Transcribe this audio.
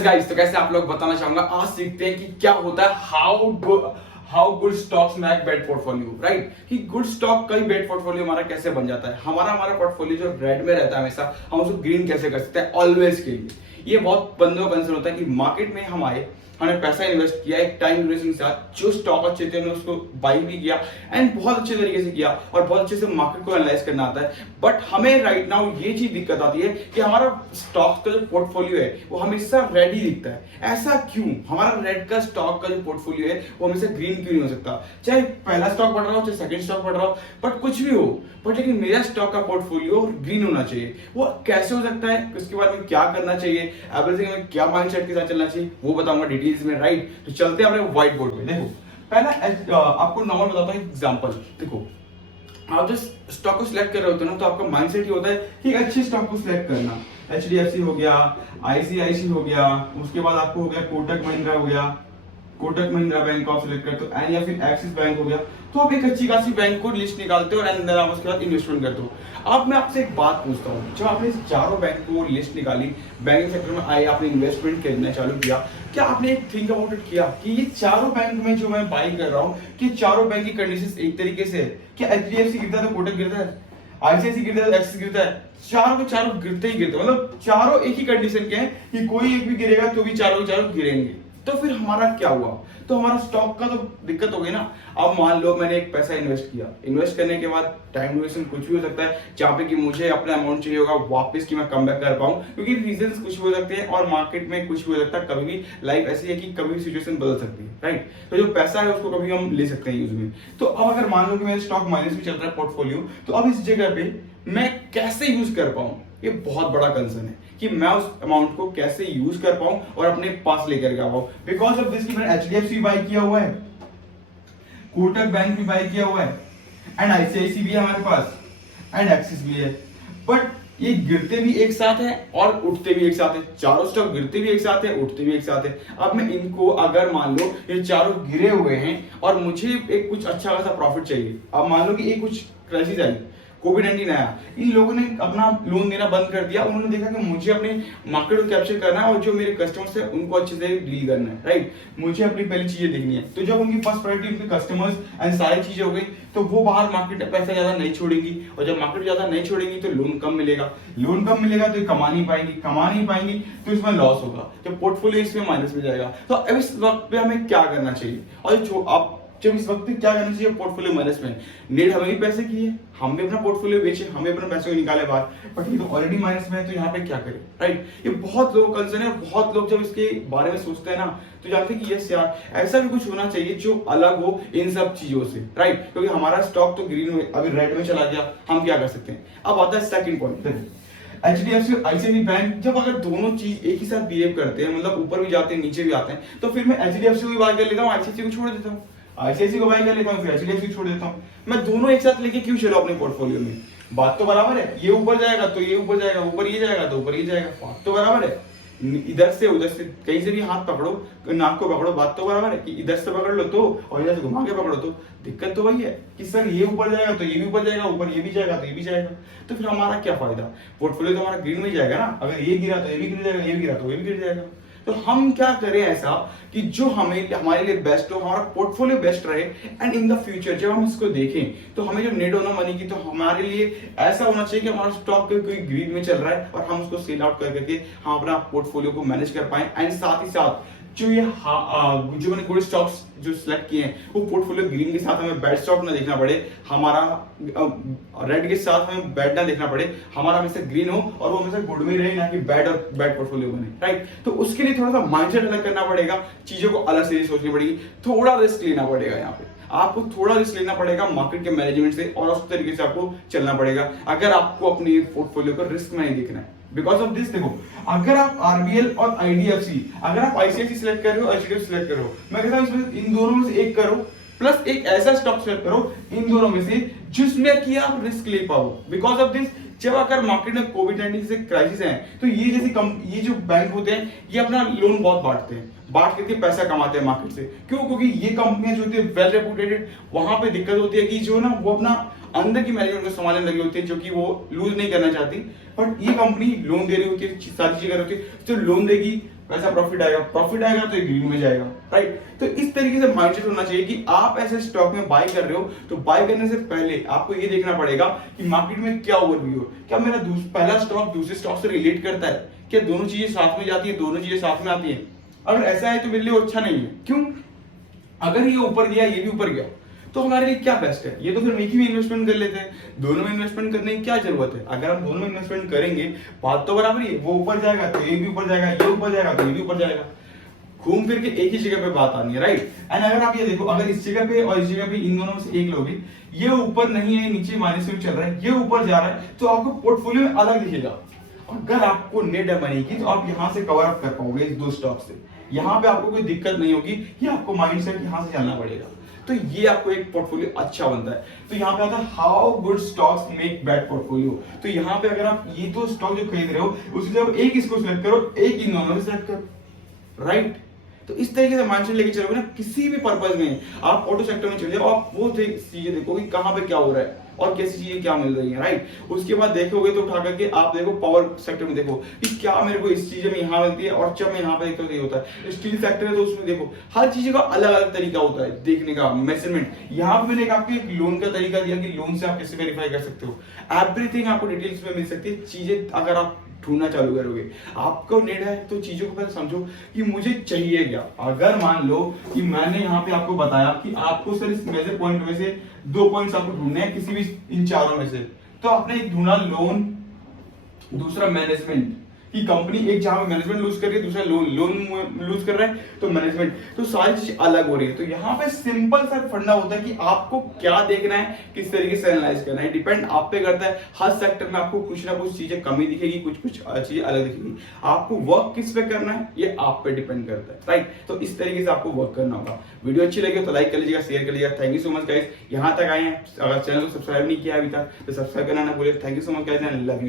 Guys तो कैसे आप लोग बताना चाहूंगा। आज सीखते हैं कि क्या होता है how good stocks make bet portfolio, right. कि गुड स्टॉक का ही बेट पोर्टफोलियो हमारा कैसे बन जाता है। हमारा पोर्टफोलियो जो रेड में रहता है हमेशा, हम उसको ग्रीन कैसे कर सकते हैं ऑलवेज के लिए। ये बहुत बंदों का कंसर्न होता है कि मार्केट में हमने पैसा इन्वेस्ट किया एक टाइम ड्यूरेशन के साथ, जो स्टॉक अच्छे थे हमने उसको बाई भी किया एंड बहुत अच्छे तरीके से किया और बहुत अच्छे से मार्केट को एनालाइज करना आता है। बट हमें राइट नाउ ये चीज दिक्कत आती है कि हमारा स्टॉक का जो पोर्टफोलियो है वो हमेशा रेड ही दिखता है। ऐसा क्यों? हमारा रेड का स्टॉक का जो पोर्टफोलियो है वो हमेशा ग्रीन क्यों नहीं हो सकता? चाहे पहला स्टॉक बढ़ रहा हो, चाहे सेकंड स्टॉक बढ़ रहा हो, बट कुछ भी हो, बट लेकिन मेरा स्टॉक का पोर्टफोलियो ग्रीन होना चाहिए। वो कैसे हो सकता है, उसके बारे में क्या करना चाहिए, एवरीथिंग में क्या माइंडसेट के साथ चलना चाहिए, वो बताऊंगा डिटेल्स में, राइट। तो चलते हैं अपने व्हाइट बोर्ड पे। देखो पहला आपको नॉर्मल बताता हूँ एग्जांपल। देखो आप जब स्टॉक को सिलेक्ट कर रहे होते हो ना, तो आपका माइंडसेट ये होता है कि अच्छे स्टॉक को सिलेक्ट करना। HDFC हो गया, ICICI हो गया, उसके बाद आपको हो गया कोटक महिंद्रा हो गया, Kotak Mahindra bank of select करते हो, एंड या फिर एक्सिस बैंक हो गया। तो आप एक अच्छी खासी बैंक को लिस्ट निकालते हो एंड देन आप उसके बाद इन्वेस्टमेंट करते हो। अब मैं आपसे एक बात पूछता हूँ, जब आपने इस चारों बैंक को लिस्ट निकाली, बैंकिंग सेक्टर में आए, आपने इन्वेस्टमेंट करना चालू किया, क्या आपने एक थिंक अबाउट इट किया कि ये चारों बैंक में जो मैं बाई कर रहा हूँ, कि चारों बैंक की कंडीशन एक तरीके से है? क्या HDFC गिरता है तो कोटक गिरता है, ICICI गिरता है तो एक्सिस गिरता है? चारों के चारों गिरते ही गिरते, मतलब चारों एक ही कंडीशन के हैं कि कोई एक भी गिरेगा तो भी चारों के चारों गिरेंगे। तो फिर हमारा क्या हुआ? तो हमारा स्टॉक का तो दिक्कत हो गई ना। अब मान लो मैंने एक पैसा इन्वेस्ट किया, इन्वेस्ट करने के बाद टाइम ड्यूरेशन कुछ भी हो सकता है, जहाँ पे कि मुझे अपना अमाउंट चाहिए होगा वापस कि मैं कम बैक कर पाऊँ, क्योंकि रीजंस कुछ भी हो सकते हैं और मार्केट में कुछ भी हो सकता है। कभी भी लाइफ ऐसी है कि कभी भी सिचुएशन बदल सकती है, राइट। तो जो पैसा है उसको कभी हम ले सकते हैं यूज में। तो अब अगर मान लो कि मेरा स्टॉक माइनस में चल रहा है पोर्टफोलियो, तो अब इस जगह पे मैं कैसे यूज कर पाऊँ, ये बहुत बड़ा कंसर्न है कि मैं उस अमाउंट को कैसे यूज कर पाऊं और अपने पास लेकर के आ पाऊं। बिकॉज ऑफ दिस कि मैंने HDFC बाय किया हुआ है, कोटक बैंक भी बाय किया हुआ है, एंड ICICI भी है हमारे पास, एंड एक्सिस भी है। बट ये गिरते भी एक साथ है और उठते भी एक साथ है। चारों स्टॉक गिरते भी एक साथ है, उठते भी एक साथ है। अब मैं इनको अगर मान लो ये चारों गिरे हुए हैं और मुझे एक कुछ अच्छा खासा प्रॉफिट चाहिए, अब मान लो कि एक कुछ क्राइसिस आई, कोविड-19 आया, इन लोगों ने अपना लोन देना बंद कर दिया। उन्होंने देखा कि मुझे अपने मार्केट को कैप्चर करना है और जो मेरे कस्टमर्स हैं उनको अच्छे से डील करना है, राइट। मुझे अपनी पहली चीजें देखनी है। तो जब उनकी फर्स्ट प्रायोरिटी उनके कस्टमर्स एंड सारी चीजें हो गई, तो वो बाहर मार्केट में पैसा ज्यादा नहीं छोड़ेंगी, और जब मार्केट ज्यादा नहीं छोड़ेंगी तो लोन कम मिलेगा, लोन कम मिलेगा तो कमा नहीं पाएंगी तो इसमें लॉस होगा, तो पोर्टफोलियो इसमें माइनस में जाएगा। तो अब इस वक्त पे हमें क्या करना चाहिए? और जो आप जब इस वक्त क्या करना चाहिए पोर्टफोलियो मैनेजमेंट, नीड हमें भी पैसे की है, हम भी अपना पोर्टफोलियो बेचे, हम भी अपने पैसे को निकाले बाहर, बट ये तो ऑलरेडी माइनस में है, तो यहाँ पे क्या करें, राइट। ये बहुत लोगों का कंसर्न है। बहुत लोग जब इसके बारे में सोचते हैं ना, तो जानते हैं कि यस यार ऐसा भी कुछ होना चाहिए जो अलग हो इन सब चीजों से, राइट। क्योंकि हमारा स्टॉक तो ग्रीन में अभी रेड में चला गया, हम क्या कर सकते हैं? अब आता है सेकंड पॉइंट। HDFC और ICICI बैंक जब अगर दोनों चीज एक ही साथ बिहेव करते हैं, मतलब ऊपर भी जाते हैं नीचे भी आते हैं, तो फिर मैं HDFC को भी बाय कर लेता हूँ, ICICI को छोड़ देता हूँ, ICICI को बाय कर लेता हूँ, फिर HDFC छोड़ देता हूँ। मैं दोनों एक साथ लेके क्यों चलो अपने पोर्टफोलियो में? बात तो बराबर है, ये ऊपर जाएगा तो ये ऊपर जाएगा, ऊपर ये जाएगा तो ऊपर ये जाएगा, बात तो बराबर है। इधर से उधर से कहीं से भी हाथ पकड़ो, नाक को पकड़ो, बात तो बराबर है कि इधर से पकड़ लो तो और इधर से घुमा के पकड़ो तो दिक्कत तो वही है कि सर ये ऊपर जाएगा तो ये भी ऊपर जाएगा, ऊपर ये भी जाएगा तो ये भी जाएगा। तो फिर हमारा क्या फायदा? पोर्टफोलियो तो हमारा ग्रीन में जाएगा ना। अगर ये गिरा तो ये भी गिर जाएगा, ये भी गिरा तो ये भी गिर जाएगा। तो हम क्या करें ऐसा कि जो हमारे लिए बेस्ट हो, हमारा पोर्टफोलियो बेस्ट रहे, एंड इन द फ्यूचर जब हम इसको देखें तो हमें जो नीड होना मनी की, तो हमारे लिए ऐसा होना चाहिए कि हमारा स्टॉक कोई ग्रीन में चल रहा है और हम उसको सेल आउट कर करके हम अपना पोर्टफोलियो को मैनेज कर पाए। एंड साथ ही साथ जो जो मैंने गुड स्टॉक्स जो सिलेक्ट किए हैं वो पोर्टफोलियो ग्रीन के साथ हमें बैड स्टॉक ना देखना पड़े, हमारा रेड के साथ हमें बैड ना देखना पड़े, हमारा हमेशा ग्रीन हो और वो हमेशा गुड में रहे, ना कि बैड और बैड पोर्टफोलियो बने, राइट। तो उसके लिए थोड़ा सा माइंडसेट अलग करना पड़ेगा, चीजों को अलग से सोचनी पड़ेगी, थोड़ा रिस्क लेना पड़ेगा। यहाँ पे आपको थोड़ा रिस्क लेना पड़ेगा मार्केट के मैनेजमेंट से, और उस तरीके से आपको चलना पड़ेगा अगर आपको अपनी पोर्टफोलियो को रिस्क में नहीं देखना है। बिकॉज ऑफ दिस देखो, अगर आप RBL और IDFC, अगर आप ICICI सिलेक्ट कर रहे हो, HDFC सिलेक्ट कर रहे हो, मैं कहता हूं इसमें इन दोनों में से एक करो, प्लस एक ऐसा स्टॉक सेलेक्ट करो इन दोनों में से जिसमें कि आप रिस्क ले पाओ। बिकॉज ऑफ दिस जब अगर मार्केट में कोविड-19 से क्राइसिस है, तो ये जो बैंक होते हैं ये अपना लोन बहुत बांटते हैं, बांट करके पैसा कमाते हैं मार्केट से। क्यों? क्योंकि ये कंपनियां जो होती है वेल रेपुटेटेड, वहां पे दिक्कत होती है कि जो ना वो अपना अंदर की मैनेजमेंट को संभालने लगी होती है, जो कि वो लूज नहीं करना चाहती। बट ये कंपनी लोन दे रही होती है, सारी चीजें कर रही होती है, तो लोन देगी वैसा प्रॉफिट आएगा तो ग्रीन में जाएगा, राइट। तो इस तरीके से माइंडसेट होना चाहिए कि आप ऐसे स्टॉक में बाय कर रहे हो तो बाय करने से पहले आपको ये देखना पड़ेगा कि मार्केट में क्या ओवरव्यू है, क्या मेरा पहला स्टॉक दूसरे स्टॉक से रिलेट करता है, क्या दोनों चीजें साथ में जाती है, दोनों चीजें साथ में आती है। अगर ऐसा है तो मेरे लिए अच्छा नहीं है। क्यों? अगर ये ऊपर गया ये भी ऊपर गया तो हमारे लिए क्या बेस्ट है? ये तो फिर एक ही में इन्वेस्टमेंट कर लेते हैं। दोनों में इन्वेस्टमेंट करने की क्या जरूरत है? अगर हम दोनों में इन्वेस्टमेंट करेंगे बात तो बराबर ही है, वो ऊपर जाएगा तो ये भी ऊपर जाएगा, ये ऊपर जाएगा तो ये भी ऊपर जाएगा, घूम फिर के एक ही जगह पे बात आनी है, राइट। एंड अगर आप ये देखो, अगर इस जगह पे और इस जगह पे इन दोनों में से एक लोगे, ये ऊपर नहीं है, नीचे माइनस में चल रहा है, ये ऊपर जा रहा है, तो आपको पोर्टफोलियो में अलग दिखेगा। अगर आपको नेट है मनी की तो आप यहाँ से कवर अप कर पाओगे इस दो स्टॉक से, यहाँ पे आपको कोई दिक्कत नहीं होगी, ये आपको माइंडसेट यहाँ से चलना पड़ेगा, तो ये आपको एक पोर्टफोलियो अच्छा बनता है। तो यहाँ पे आता है how good stocks make bad portfolio. तो यहाँ पे अगर आप ये दो स्टॉक जो खरीद रहे हो उसमें जब एक इसको सिलेक्ट करो, एक इन दोनों में सिलेक्ट करो, राइट। तो इस तरीके से माइंडसेट लेके चलोगे ना, किसी भी पर्पज में आप ऑटो सेक्टर में चले जाओ, आप वो चीजें देखो कि कहाँ पे क्या हो रहा है और कैसी चीजें क्या मिल रही है, राइट। उसके बाद देखोगे तो उठा करके आप देखो पावर सेक्टर में देखो कि क्या मेरे को इस चीज में यहाँ मिलती है, और जब मैं यहाँ पे देखता हूँ ये होता है। स्टील सेक्टर है तो उसमें देखो हर चीज का अलग अलग तरीका होता है देखने का, मेजरमेंट। यहाँ पे मैंने आपको एक लोन का तरीका दिया कि लोन से आप कैसे वेरीफाई कर सकते हो, एवरीथिंग आपको डिटेल्स में मिल सकती है। चीजें अगर आप ढूंढना चालू करोगे, आपको नीड है तो चीजों को पहले समझो कि मुझे चाहिए क्या। अगर मान लो कि मैंने यहाँ पे आपको बताया कि आपको सर इस मेजर पॉइंट में से 2 पॉइंट्स आपको ढूंढने हैं किसी भी इन चारों में से, तो आपने एक ढूंढा लोन, दूसरा मैनेजमेंट कि कंपनी एक जहां पे मैनेजमेंट लूज कर रही है, दूसरा लोन लूज कर रहा है, तो मैनेजमेंट, तो सारी चीज अलग हो रही है। तो यहाँ पे सिंपल सा फंडा होता है कि आपको क्या देखना है, किस तरीके से एनालाइज करना है, डिपेंड आप पे करता है। हर सेक्टर में आपको कुछ ना कुछ चीजें कमी दिखेगी, कुछ कुछ चीजें अलग दिखेगी। आपको वर्क किस पे करना है ये आप पे डिपेंड करता है, राइट। तो इस तरीके से आपको वर्क करना होगा। वीडियो अच्छी लगी तो लाइक कर लीजिएगा, शेयर कर लीजिएगा। Thank you so much guys, यहाँ तक आए हैं। अगर चैनल को सब्सक्राइब नहीं किया अभी तक तो सब्सक्राइब करना ना भूलिए। Thank you so much guys and love you.